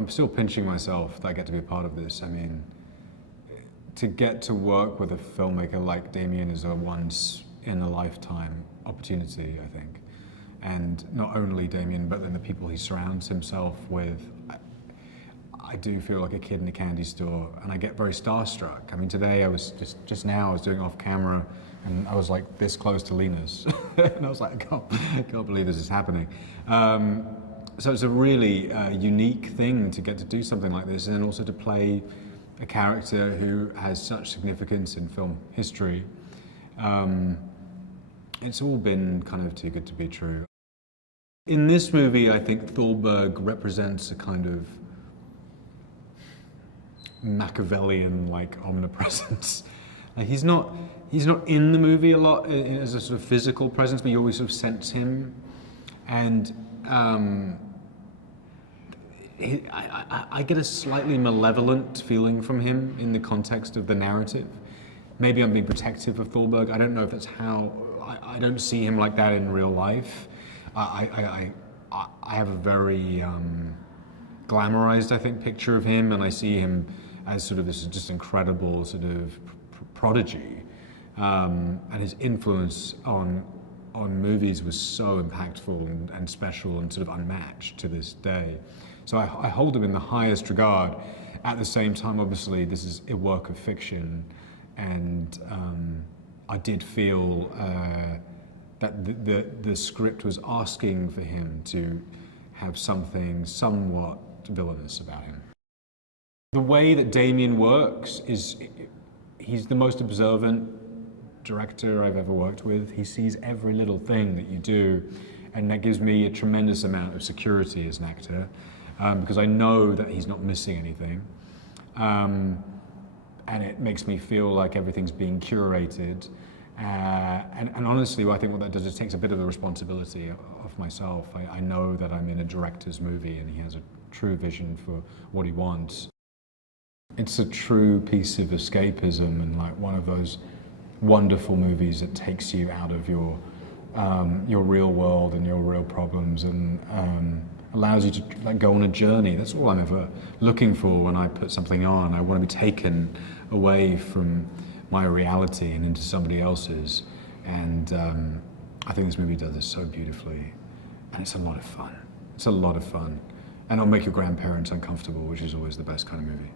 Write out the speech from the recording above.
I'm still pinching myself that I get to be a part of this. I mean, to get to work with a filmmaker like Damien is a once-in-a-lifetime opportunity, I think. And not only Damien, but then the people he surrounds himself with. I do feel like a kid in a candy store, and I get very starstruck. I mean, today I was just now I was doing off camera, and I was like this close to Lena's, and I was like, I can't believe this is happening. So it's a really unique thing to get to do something like this, and then also to play a character who has such significance in film history. It's all been kind of too good to be true. In this movie, I think Thalberg represents a kind of Machiavellian-like omnipresence. He's not in the movie a lot as a sort of physical presence, but you always sort of sense him. And I get a slightly malevolent feeling from him in the context of the narrative. Maybe I'm being protective of Thalberg. I don't know if that's how. I don't see him like that in real life. I have a very glamorized, I think, picture of him, and I see him as sort of this just incredible sort of prodigy, and his influence on movies was so impactful and special and sort of unmatched to this day. So I hold him in the highest regard. At the same time, obviously, this is a work of fiction, and I did feel that the script was asking for him to have something somewhat villainous about him. The way that Damien works is, he's the most observant director I've ever worked with. He sees every little thing that you do, and that gives me a tremendous amount of security as an actor, because I know that he's not missing anything. And it makes me feel like everything's being curated. And honestly, I think what that does is takes a bit of the responsibility off myself. I know that I'm in a director's movie, and he has a true vision for what he wants. It's a true piece of escapism, and like one of those wonderful movies that takes you out of your real world and your real problems, and allows you to like go on a journey. That's all I'm ever looking for when I put something on. I want to be taken away from my reality and into somebody else's. And I think this movie does this so beautifully, and it's a lot of fun. It's a lot of fun, and it'll make your grandparents uncomfortable, which is always the best kind of movie.